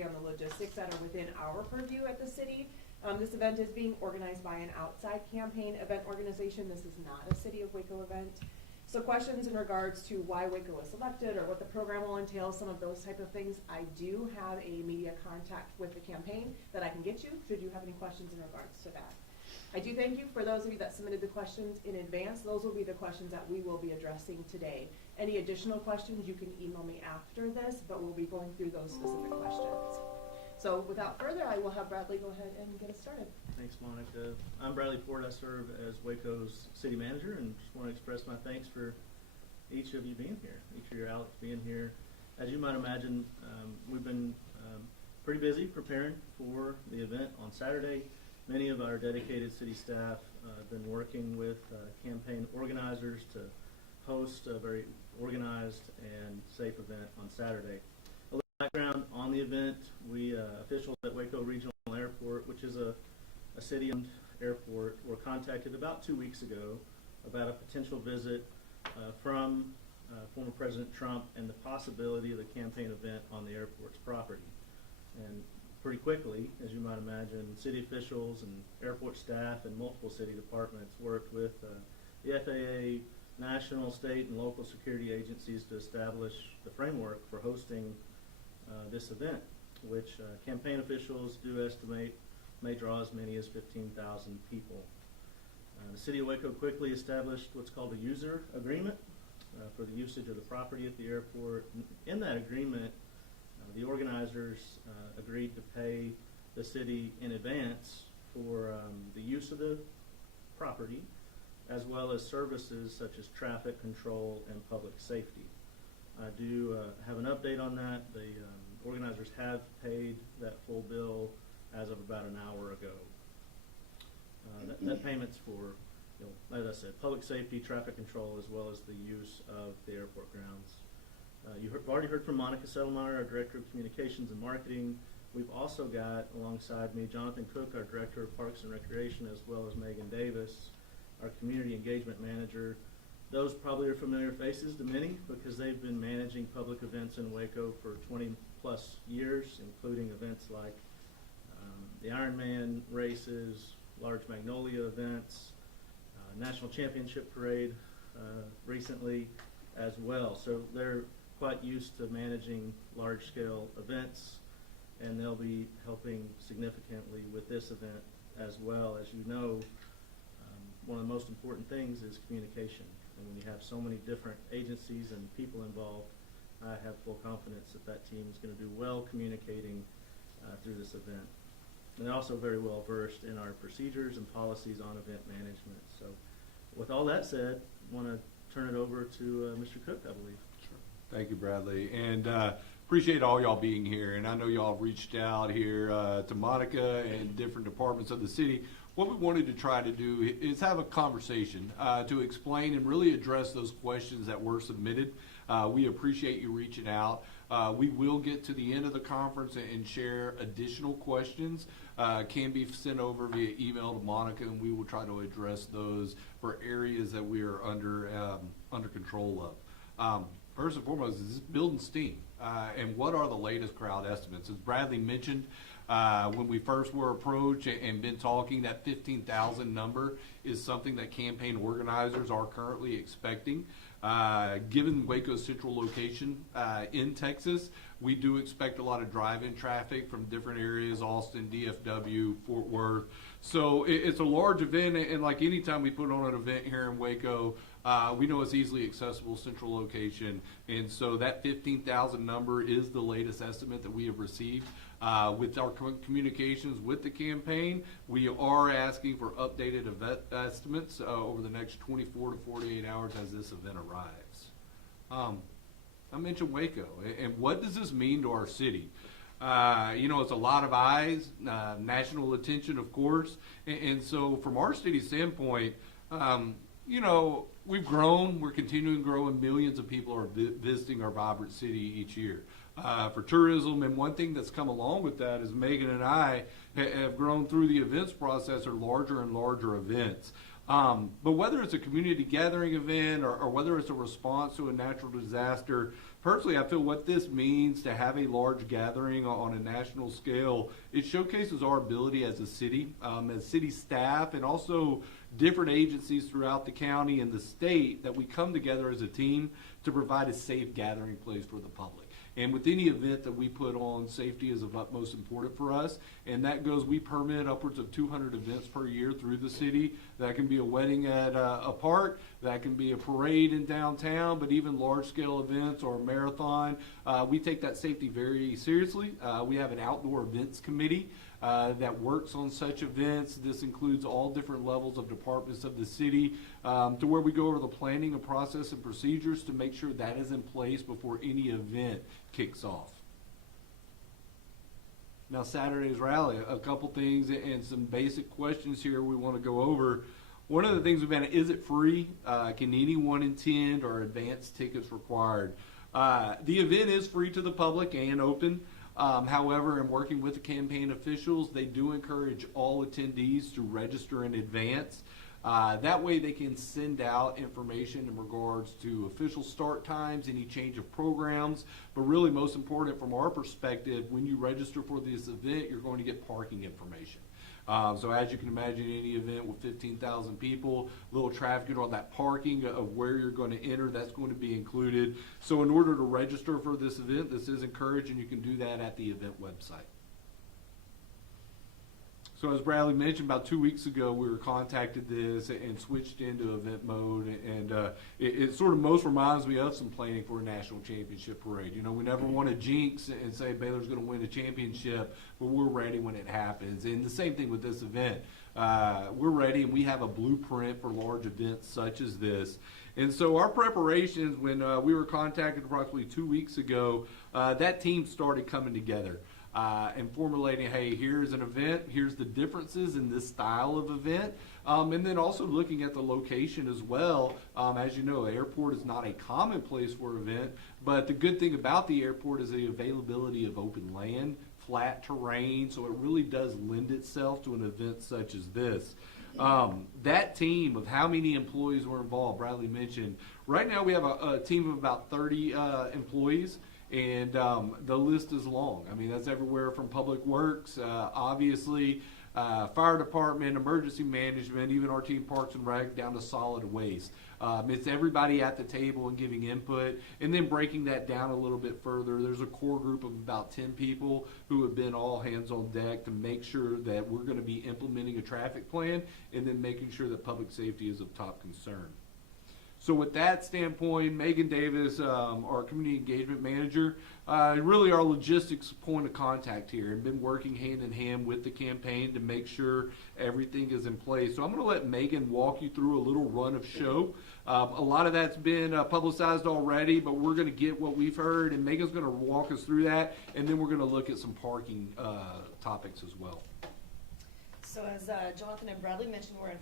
on the logistics that are within our purview at the city. This event is being organized by an outside campaign event organization. This is not a City of Waco event. So questions in regards to why Waco was selected or what the program will entail, some of those type of things, I do have a media contact with the campaign that I can get you should you have any questions in regards to that. I do thank you for those of you that submitted the questions in advance. Those will be the questions that we will be addressing today. Any additional questions, you can email me after this, but we'll be going through those specific questions. So without further, I will have Bradley go ahead and get us started. Thanks, Monica. I'm Bradley Ford. I serve as Waco's city manager and just want to express my thanks for each of you being here, each of your Alex being here. As you might imagine, we've been pretty busy preparing for the event on Saturday. Many of our dedicated city staff have been working with campaign organizers to host a very organized and safe event on Saturday. A little background on the event: we officials at Waco Regional Airport, which is a city-owned airport, were contacted about 2 weeks ago about a potential visit from former President Trump and the possibility of the campaign event on the airport's property. And pretty quickly, as you might imagine, city officials and airport staff and multiple city departments worked with the FAA, national, state, and local security agencies to establish the framework for hosting this event, which campaign officials do estimate may draw as many as 15,000 people. The City of Waco quickly established what's called a user agreement for the usage of the property at the airport. In that agreement, the organizers agreed to pay the city in advance for the use of the property, as well as services such as traffic control and public safety. I do have an update on that. The organizers have paid that full bill as of about an hour ago. That payment's for, as I said, public safety, traffic control, as well as the use of the airport grounds. You've already heard from Monica Settlemeyer, our Director of Communications and Marketing. We've also got alongside me Jonathan Cook, our Director of Parks and Recreation, as well as Megan Davis, our Community Engagement Manager. Those probably are familiar faces to many because they've been managing public events in Waco for 20 plus years, including events like the Ironman races, large Magnolia events, National Championship Parade recently as well. So they're quite used to managing large-scale events, and they'll be helping significantly with this event as well. As you know, one of the most important things is communication. And when you have so many different agencies and people involved, I have full confidence that that team is going to do well communicating through this event. And they're also very well versed in our procedures and policies on event management. So with all that said, I want to turn it over to Mr. Cook, I believe. Sure. Thank you, Bradley. And appreciate all y'all being here. And I know y'all have reached out here to Monica and different departments of the city. What we wanted to try to do is have a conversation to explain and really address those questions that were submitted. We appreciate you reaching out. We will get to the end of the conference and share additional questions. Can be sent over via email to Monica, and we will try to address those for areas that we are under control of. First and foremost, is this building steam? And what are the latest crowd estimates? As Bradley mentioned, when we first were approached and been talking, that 15,000 number is something that campaign organizers are currently expecting. Given Waco's central location in Texas, we do expect a lot of drive-in traffic from different areas, Austin, DFW, Fort Worth. So it's a large event, and like any time we put on an event here in Waco, we know it's easily accessible, central location, and so that 15,000 number is the latest estimate that we have received. With our communications with the campaign, we are asking for updated event estimates over the next 24 to 48 hours as this event arrives. I mentioned Waco, and what does this mean to our city? It's a lot of eyes, national attention, of course, and so from our city standpoint, we've grown, we're continuing to grow, and millions of people are visiting our vibrant city each year. For tourism, and one thing that's come along with that is Megan and I have grown through the events process or larger and larger events. But whether it's a community gathering event or whether it's a response to a natural disaster, personally, I feel what this means to have a large gathering on a national scale, it showcases our ability as a city, as city staff, and also different agencies throughout the county and the state, that we come together as a team to provide a safe gathering place for the public. And with any event that we put on, safety is of utmost importance for us. And that goes, we permit upwards of 200 events per year through the city. That can be a wedding at a park, that can be a parade in downtown, but even large-scale events or a marathon. We take that safety very seriously. We have an outdoor events committee that works on such events. This includes all different levels of departments of the city, to where we go over the planning and process and procedures to make sure that is in place before any event kicks off. Now, Saturday's rally, a couple things and some basic questions here we want to go over. One of the things we've been, is it free? Can anyone attend, or advanced tickets required? The event is free to the public and open. However, in working with the campaign officials, they do encourage all attendees to register in advance. That way they can send out information in regards to official start times, any change of programs, but really most important from our perspective, when you register for this event, you're going to get parking information. So as you can imagine, any event with 15,000 people, little traffic on that parking of where you're going to enter, that's going to be included. So in order to register for this event, this is encouraged, and you can do that at the event website. So as Bradley mentioned, about 2 weeks ago, we were contacted this and switched into event mode, and it sort of most reminds me of some planning for a national championship parade. You know, we never want to jinx and say Baylor's going to win a championship, but we're ready when it happens. And the same thing with this event. We're ready, and we have a blueprint for large events such as this. And so our preparations, when we were contacted approximately 2 weeks ago, that team started coming together. And formulating, hey, here's an event, here's the differences in this style of event, and then also looking at the location as well. As you know, the airport is not a common place for an event, but the good thing about the airport is the availability of open land, flat terrain, so it really does lend itself to an event such as this. That team of how many employees were involved, Bradley mentioned, right now we have a team of about 30 employees. And the list is long. I mean, that's everywhere from public works, obviously, fire department, emergency management, even our team Parks and Rec, down to solid waste. It's everybody at the table and giving input, and then breaking that down a little bit further. There's a core group of about 10 people who have been all hands on deck to make sure that we're going to be implementing a traffic plan, and then making sure that public safety is of top concern. So with that standpoint, Megan Davis, our community engagement manager, really our logistics point of contact here, and been working hand in hand with the campaign to make sure everything is in place. So I'm going to let Megan walk you through a little run of show. A lot of that's been publicized already, but we're going to get what we've heard, and Megan's going to walk us through that, and then we're going to look at some parking topics as well. So as Jonathan and Bradley mentioned, we're in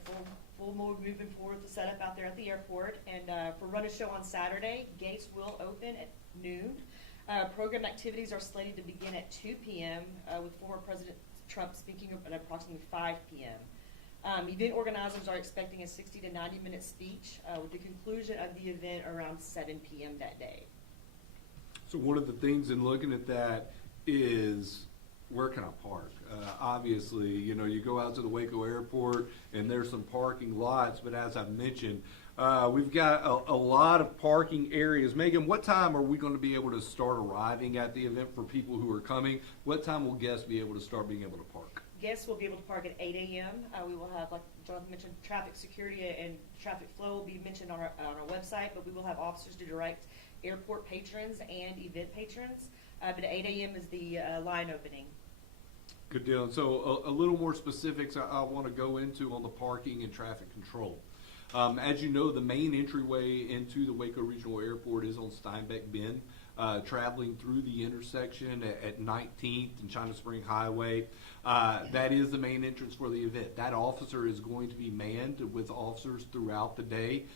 full mode moving forward with the setup out there at the airport. And for Run a Show on Saturday, gates will open at noon. Program activities are slated to begin at 2 p.m. With former President Trump speaking at approximately 5 p.m. Event organizers are expecting a 60 to 90-minute speech with the conclusion of the event around 7 p.m. that day. So one of the things in looking at that is, where can I park? Obviously, you know, you go out to the Waco airport and there's some parking lots, but as I've mentioned, we've got a lot of parking areas. Megan, what time are we going to be able to start arriving at the event for people who are coming? What time will guests be able to start being able to park? Guests will be able to park at 8 a.m. We will have, like Jonathan mentioned, traffic security and traffic flow will be mentioned on our website, but we will have officers to direct airport patrons and event patrons. But 8 a.m. is the line opening. Good deal. And so a little more specifics I want to go into on the parking and traffic control. As you know, the main entryway into the Waco Regional Airport is on Steinbeck Bend, traveling through the intersection at 19th and China Spring Highway. That is the main entrance for the event. That officer is going to be manned with officers throughout the day,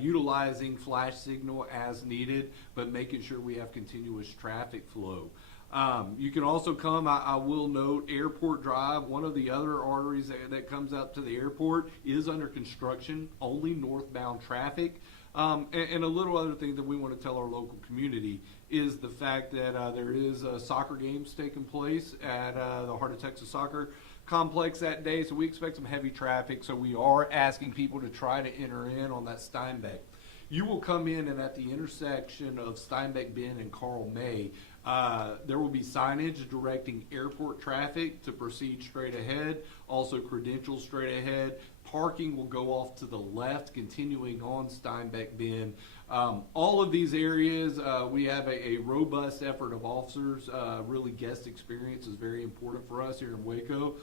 utilizing flash signal as needed, but making sure we have continuous traffic flow. You can also come, I will note, Airport Drive, one of the other arteries that comes up to the airport, is under construction, only northbound traffic. And a little other thing that we want to tell our local community is the fact that there is soccer games taking place at the Heart of Texas Soccer Complex that day, so we expect some heavy traffic, so we are asking people to try to enter in on that Steinbeck. You will come in, and at the intersection of Steinbeck Bend and Carl May, there will be signage directing airport traffic to proceed straight ahead, also credentials straight ahead. Parking will go off to the left, continuing on Steinbeck Bend. All of these areas, we have a robust effort of officers. Really, guest experience is very important for us here in Waco.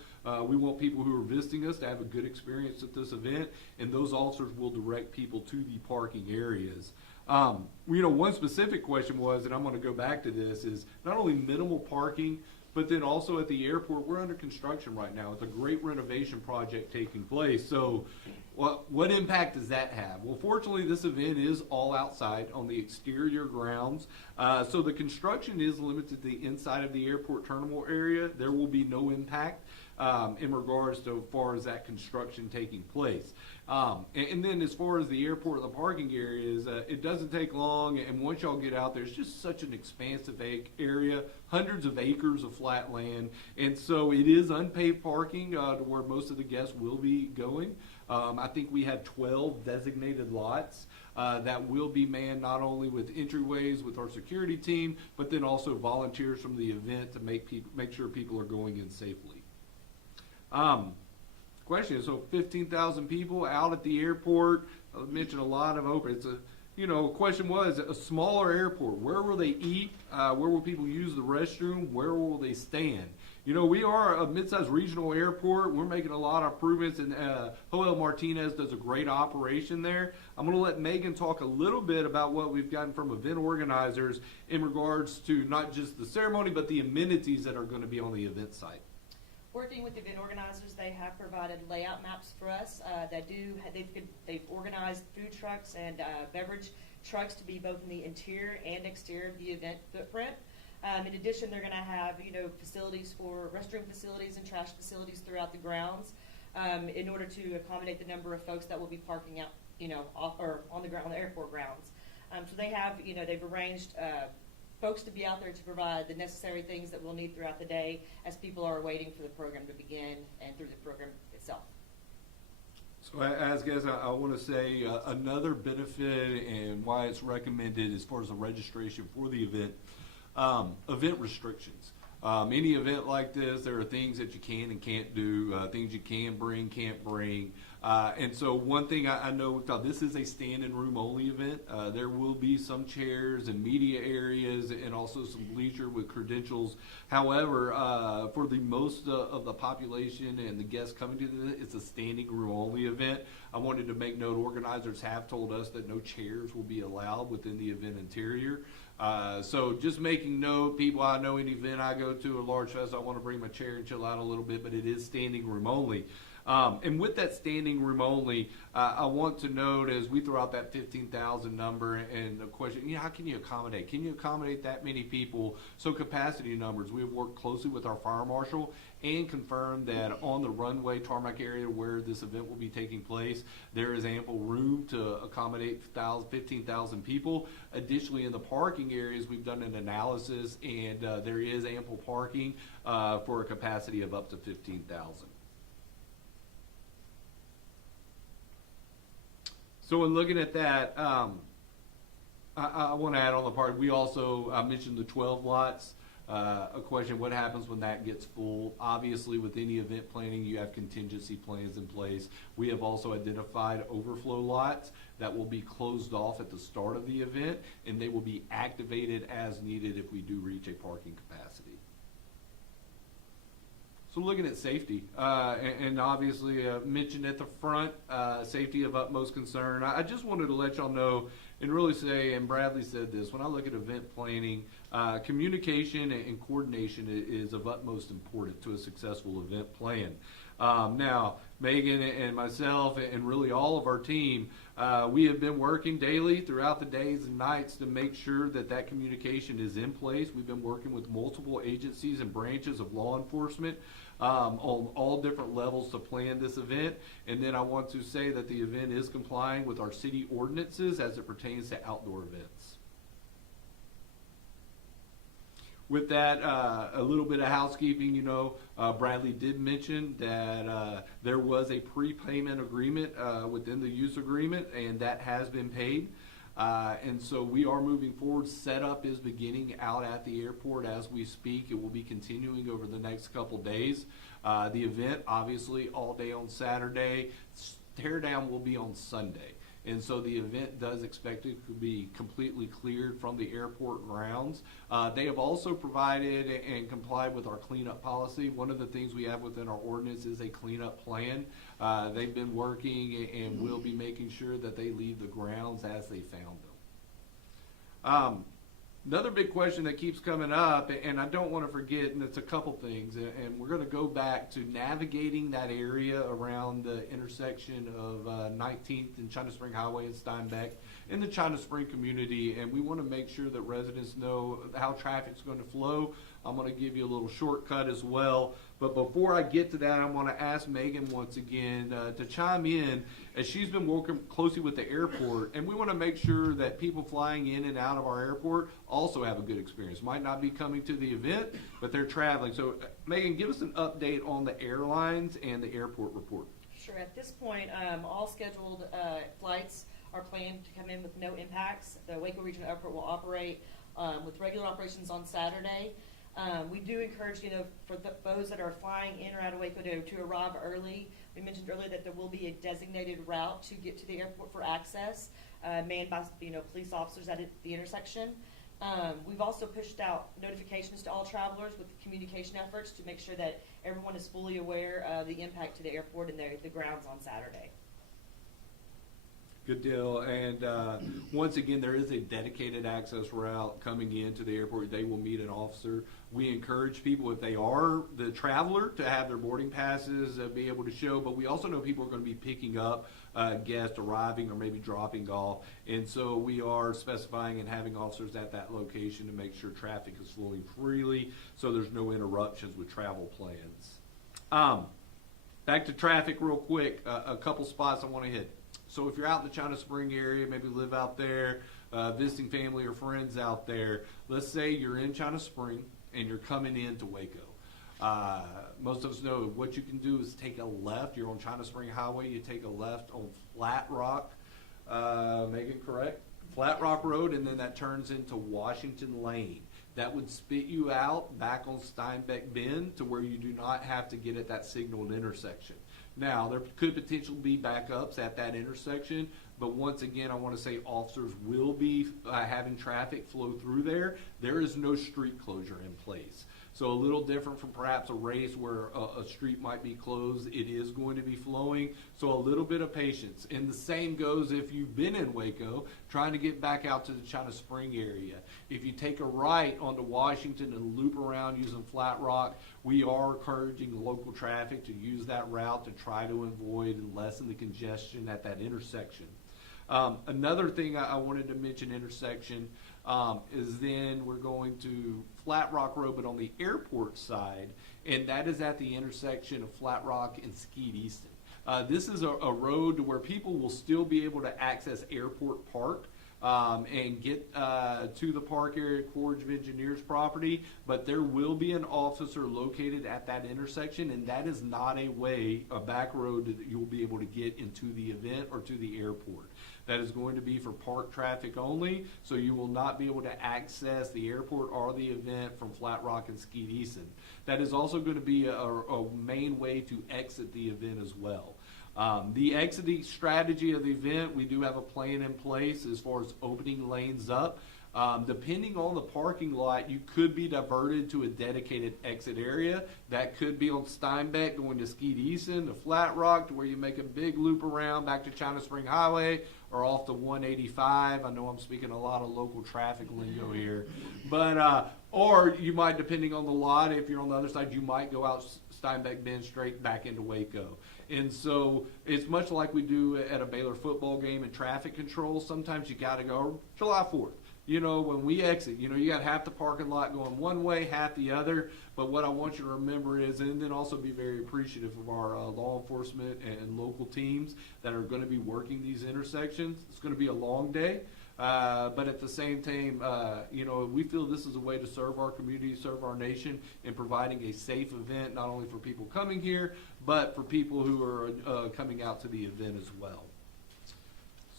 We want people who are visiting us to have a good experience at this event, and those officers will direct people to the parking areas. One specific question was, and I'm going to go back to this, is not only minimal parking, but then also at the airport, we're under construction right now. It's a great renovation project taking place. So what impact does that have? Well, fortunately, this event is all outside on the exterior grounds. So the construction is limited to the inside of the airport terminal area. There will be no impact in regards to as far as that construction taking place. And then as far as the airport and the parking areas, it doesn't take long, and once y'all get out there, it's just such an expansive area, hundreds of acres of flat land, and so it is unpaved parking to where most of the guests will be going. I think we have 12 designated lots that will be manned not only with entryways with our security team, but then also volunteers from the event to make sure people are going in safely. Question is, so 15,000 people out at the airport. I mentioned a lot of open. It's question was a smaller airport. Where will they eat? Where will people use the restroom? Where will they stand? We are a mid-sized regional airport. We're making a lot of improvements, and Joel Martinez does a great operation there. I'm going to let Megan talk a little bit about what we've gotten from event organizers in regards to not just the ceremony, but the amenities that are going to be on the event site. Working with the event organizers, they have provided layout maps for us. They've organized food trucks and beverage trucks to be both in the interior and exterior of the event footprint. In addition, they're going to have facilities for restroom facilities and trash facilities throughout the grounds in order to accommodate the number of folks that will be parking out off or on the airport grounds. So they have they've arranged folks to be out there to provide the necessary things that we'll need throughout the day as people are waiting for the program to begin and through the program itself. So as guys, I want to say another benefit and why it's recommended as far as the registration for the event, event restrictions. Any event like this, there are things that you can and can't do, things you can bring, can't bring. And so one thing I know, this is a standing room only event. There will be some chairs and media areas and also some bleacher with credentials. However, for the most of the population and the guests coming to the event, it's a standing room only event. I wanted to make note, organizers have told us that no chairs will be allowed within the event interior. So just making note, people, I know any event I go to, a large fest, I want to bring my chair and chill out a little bit, but it is standing room only. And with that standing room only, I want to note as we throw out that 15,000 number and the question, how can you accommodate? Can you accommodate that many people? So capacity numbers, we have worked closely with our fire marshal and confirmed that on the runway tarmac area where this event will be taking place, there is ample room to accommodate 15,000 people. Additionally, in the parking areas, we've done an analysis and there is ample parking for a capacity of up to 15,000. So in looking at that, I want to add on the part, we also mentioned the 12 lots. A question, what happens when that gets full? Obviously, with any event planning, you have contingency plans in place. We have also identified overflow lots that will be closed off at the start of the event, and they will be activated as needed if we do reach a parking capacity. So looking at safety, and obviously mentioned at the front, safety of utmost concern. I just wanted to let y'all know and really say, and Bradley said this, when I look at event planning, communication and coordination is of utmost importance to a successful event plan. Now, Megan and myself and really all of our team, we have been working daily throughout the days and nights to make sure that that communication is in place. We've been working with multiple agencies and branches of law enforcement on all different levels to plan this event. And then I want to say that the event is complying with our city ordinances as it pertains to outdoor events. With that, a little bit of housekeeping, Bradley did mention that there was a prepayment agreement within the use agreement, and that has been paid. And so we are moving forward. Setup is beginning out at the airport as we speak. It will be continuing over the next couple days. The event, obviously, all day on Saturday. Teardown will be on Sunday. And so the event does expect it to be completely cleared from the airport grounds. They have also provided and complied with our cleanup policy. One of the things we have within our ordinance is a cleanup plan. They've been working and will be making sure that they leave the grounds as they found them. Another big question that keeps coming up, and I don't want to forget, and it's a couple things, and we're going to go back to navigating that area around the intersection of 19th and China Spring Highway and Steinbeck in the China Spring community, and we want to make sure that residents know how traffic's going to flow. I'm going to give you a little shortcut as well. But before I get to that, I want to ask Megan once again to chime in, as she's been working closely with the airport, and we want to make sure that people flying in and out of our airport also have a good experience. Might not be coming to the event, but they're traveling. So, Megan, give us an update on the airlines and the airport report. Sure. At this point, all scheduled flights are planned to come in with no impacts. The Waco Regional Airport will operate with regular operations on Saturday. We do encourage, for those that are flying in or out of Waco to arrive early. We mentioned earlier that there will be a designated route to get to the airport for access, manned by police officers at the intersection. We've also pushed out notifications to all travelers with communication efforts to make sure that everyone is fully aware of the impact to the airport and the grounds on Saturday. Good deal. And once again, there is a dedicated access route coming into the airport. They will meet an officer. We encourage people, if they are the traveler, to have their boarding passes be able to show. But we also know people are going to be picking up guests arriving or maybe dropping off. And so we are specifying and having officers at that location to make sure traffic is flowing freely so there's no interruptions with travel plans. Back to traffic real quick. A couple spots I want to hit. So if you're out in the China Spring area, maybe live out there, visiting family or friends out there, let's say you're in China Spring and you're coming into Waco. Most of us know what you can do is take a left. You're on China Spring Highway. You take a left on Flat Rock, Megan, correct? Flat Rock Road, and then that turns into Washington Lane. That would spit you out back on Steinbeck Bend to where you do not have to get at that signaled intersection. Now, there could potentially be backups at that intersection, but once again, I want to say officers will be having traffic flow through there. There is no street closure in place. So a little different from perhaps a race where a street might be closed. It is going to be flowing, so a little bit of patience. And the same goes if you've been in Waco trying to get back out to the China Spring area. If you take a right onto Washington and loop around using Flat Rock, we are encouraging local traffic to use that route to try to avoid and lessen the congestion at that intersection. Another thing I wanted to mention intersection is then we're going to Flat Rock Road, but on the airport side, and that is at the intersection of Flat Rock and Skeet Easton. This is a road where people will still be able to access Airport Park and get to the park area, Corps of Engineers property, but there will be an officer located at that intersection, and that is not a back road that you'll be able to get into the event or to the airport. That is going to be for park traffic only, so you will not be able to access the airport or the event from Flat Rock and Skeet Easton. That is also going to be a main way to exit the event as well. The exiting strategy of the event, we do have a plan in place as far as opening lanes up. Depending on the parking lot, you could be diverted to a dedicated exit area. That could be on Steinbeck going to Skeet Easton, to Flat Rock, to where you make a big loop around back to China Spring Highway, or off to 185. I know I'm speaking a lot of local traffic lingo here. But, or you might, depending on the lot, if you're on the other side, you might go out Steinbeck Bend straight back into Waco. And so it's much like we do at a Baylor football game in traffic control. Sometimes you got to go July 4th. when we exit, you got half the parking lot going one way, half the other. But what I want you to remember is, and then also be very appreciative of our law enforcement and local teams that are going to be working these intersections. It's going to be a long day. But at the same time, we feel this is a way to serve our community, serve our nation, in providing a safe event, not only for people coming here, but for people who are coming out to the event as well.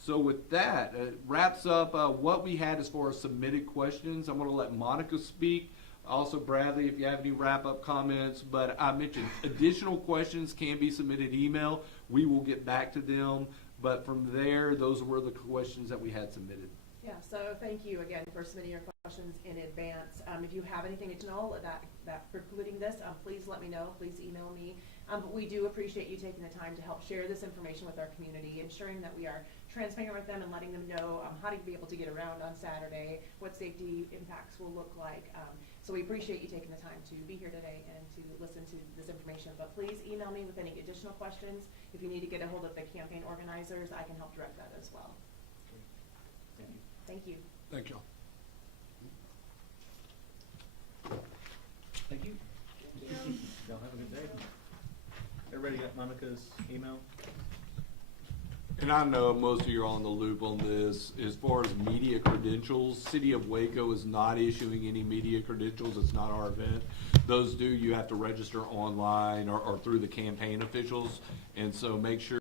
So with that, it wraps up what we had as far as submitted questions. I'm going to let Monica speak. Also, Bradley, if you have any wrap-up comments. But I mentioned additional questions can be submitted email. We will get back to them. But from there, those were the questions that we had submitted. Yeah, so thank you again for submitting your questions in advance. If you have anything additional that precluding this, please let me know. Please email me. But we do appreciate you taking the time to help share this information with our community, ensuring that we are transparent with them and letting them know how to be able to get around on Saturday, what safety impacts will look like. So we appreciate you taking the time to be here today and to listen to this information. But please email me with any additional questions. If you need to get a hold of the campaign organizers, I can help direct that as well. Thank you. Thank y'all. Thank you. Y'all have a good day. Everybody got Monica's email? And I know most of you are on the loop on this. As far as media credentials, City of Waco is not issuing any media credentials. It's not our event. Those you have to register online or through the campaign officials. And so make sure